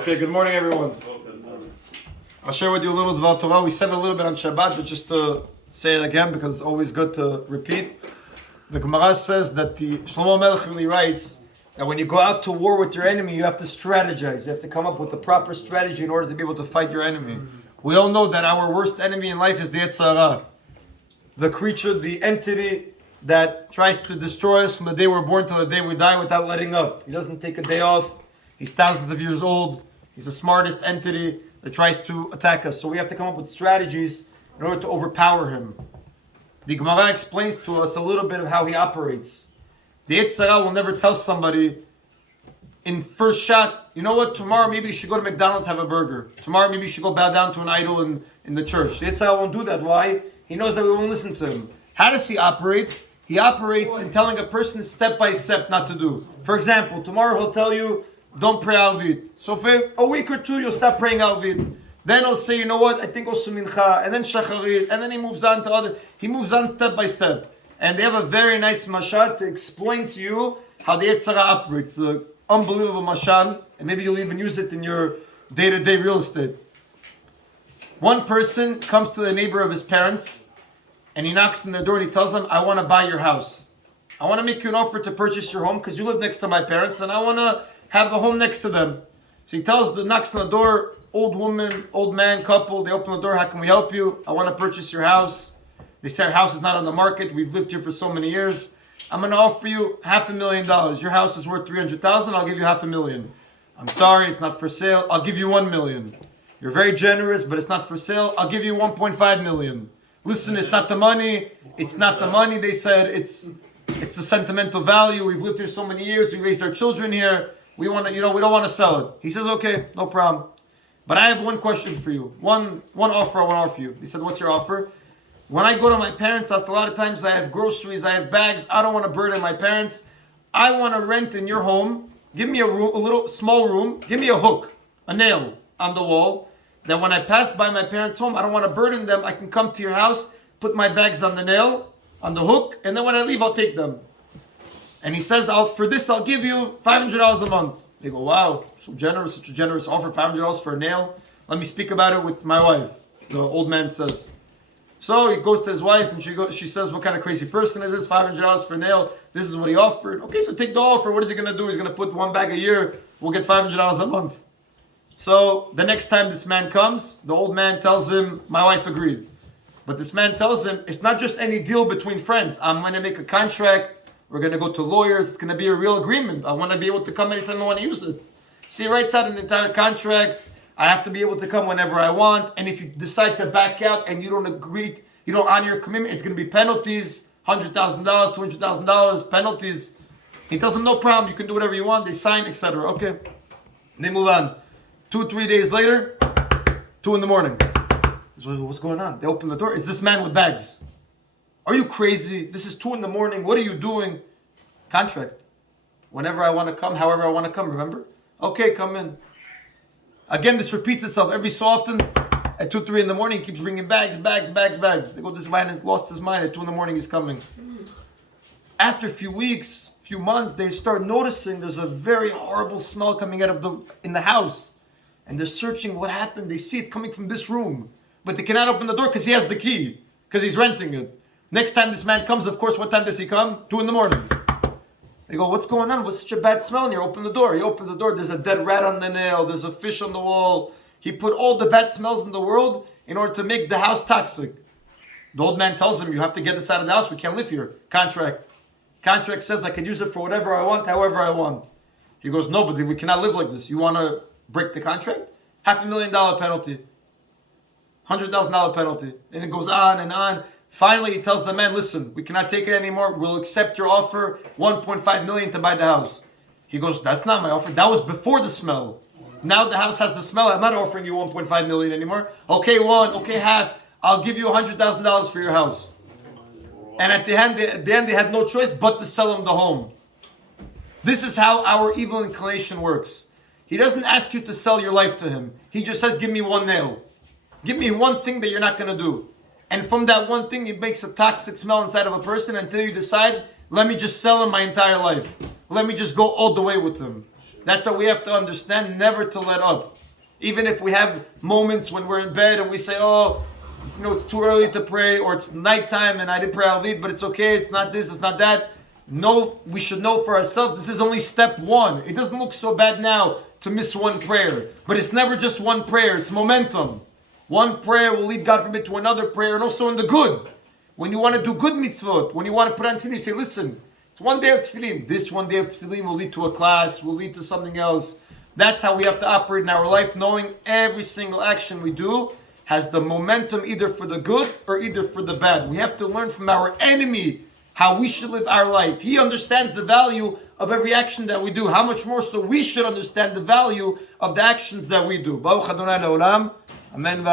Okay, good morning, everyone. I'll share with you a little Dvar Torah. We said a little bit on Shabbat, but just to say it again because it's always good to repeat. The Gemara says that the Shlomo Melech really writes that when you go out to war with your enemy, you have to strategize. You have to come up with the proper strategy in order to be able to fight your enemy. We all know that our worst enemy in life is the Yetzer, the creature, the entity that tries to destroy us from the day we're born till the day we die without letting up. He doesn't take a day off. He's thousands of years old. He's the smartest entity that tries to attack us. So we have to come up with strategies in order to overpower him. The Gemara explains to us a little bit of how he operates. The Yetzer will never tell somebody in first shot, you know what, tomorrow maybe you should go to McDonald's, have a burger. Tomorrow maybe you should go bow down to an idol in the church. The Yetzer won't do that. Why? He knows that we won't listen to him. How does he operate? He operates in telling a person step by step not to do. For example, tomorrow he'll tell you, don't pray Alvid. So for a week or two, you'll stop praying Alvid. Then he'll say, you know what, I think also Mincha, and then Shacharit, and then he moves on to other. He moves on step by step. And they have a very nice mashal to explain to you how the Yetzer operates. The unbelievable mashal, and maybe you'll even use it in your day-to-day real estate. One person comes to the neighbor of his parents, and he knocks on the door and he tells them, I want to buy your house. I want to make you an offer to purchase your home because you live next to my parents and I want to have a home next to them. So he knocks on the door, old woman, old man, couple, they open the door, how can we help you? I want to purchase your house. They say our house is not on the market, we've lived here for so many years. I'm going to offer you $500,000. Your house is worth $300,000, I'll give you $500,000. I'm sorry, it's not for sale, I'll give you $1 million. You're very generous, but it's not for sale, I'll give you $1.5 million. Listen, it's not the money. It's not the money, they said. It's the sentimental value. We've lived here so many years. We raised our children here. We want to, we don't want to sell it. He says, okay, no problem. But I have one question for you. One offer I want to offer you. He said, what's your offer? When I go to my parents' house, a lot of times I have groceries, I have bags. I don't want to burden my parents. I want to rent in your home. Give me a room, a little small room. Give me a hook, a nail on the wall. That when I pass by my parents' home, I don't want to burden them. I can come to your house, put my bags on the nail, on the hook, and then when I leave, I'll take them. And he says, for this, I'll give you $500 a month. They go, wow, so generous, such a generous offer, $500 for a nail. Let me speak about it with my wife, the old man says. So he goes to his wife, and she says, what kind of crazy person is this? $500 for a nail. This is what he offered. Okay, so take the offer. What is he going to do? He's going to put one bag a year. We'll get $500 a month. So the next time this man comes, the old man tells him, my wife agreed. But this man tells him, it's not just any deal between friends. I'm going to make a contract. We're going to go to lawyers. It's going to be a real agreement. I want to be able to come anytime I want to use it. So he writes out an entire contract. I have to be able to come whenever I want. And if you decide to back out and you don't agree, you don't honor your commitment, it's going to be penalties, $100,000, $200,000 penalties. He tells him, no problem. You can do whatever you want. They sign, etc. Okay. And they move on. 2-3 days later, 2 in the morning. What's going on? They open the door. Is this man with bags? Are you crazy? This is 2 in the morning. What are you doing? Contract. Whenever I want to come, however I want to come, remember? Okay, come in. Again, this repeats itself every so often. At 2-3 in the morning, he keeps bringing bags. They go, this man has lost his mind. At 2 in the morning, he's coming. After a few weeks, few months, they start noticing there's a very horrible smell coming out of in the house. And they're searching what happened. They see it's coming from this room. But they cannot open the door because he has the key. Because he's renting it. Next time this man comes, of course, what time does he come? 2 in the morning. They go, what's going on? What's such a bad smell in here? Open the door. He opens the door. There's a dead rat on the nail. There's a fish on the wall. He put all the bad smells in the world in order to make the house toxic. The old man tells him, you have to get this out of the house. We can't live here. Contract. Contract says I can use it for whatever I want, however I want. He goes, no, but we cannot live like this. You want to break the contract? $500,000 penalty. $100,000 penalty. And it goes on and on. Finally, he tells the man, listen, we cannot take it anymore. We'll accept your offer, $1.5 million to buy the house. He goes, that's not my offer. That was before the smell. Now the house has the smell. I'm not offering you $1.5 million anymore. Okay, half. I'll give you $100,000 for your house. And at the end, they had no choice but to sell him the home. This is how our evil inclination works. He doesn't ask you to sell your life to him. He just says, give me one nail. Give me one thing that you're not going to do. And from that one thing, it makes a toxic smell inside of a person until you decide, let me just sell him my entire life. Let me just go all the way with him. That's what we have to understand, never to let up. Even if we have moments when we're in bed and we say, oh, it's too early to pray, or it's nighttime and I didn't pray Alvit, but it's okay, it's not this, it's not that. No, we should know for ourselves, this is only step one. It doesn't look so bad now to miss one prayer. But it's never just one prayer, it's momentum. One prayer will lead, God forbid, to another prayer, and also in the good. When you want to do good mitzvot, when you want to put on tefillin, you say, listen, it's one day of tefillin. This one day of tefillin will lead to a class, will lead to something else. That's how we have to operate in our life, knowing every single action we do has the momentum either for the good or either for the bad. We have to learn from our enemy how we should live our life. He understands the value of every action that we do. How much more so we should understand the value of the actions that we do. Baruch Adonai Le'olam. Amen.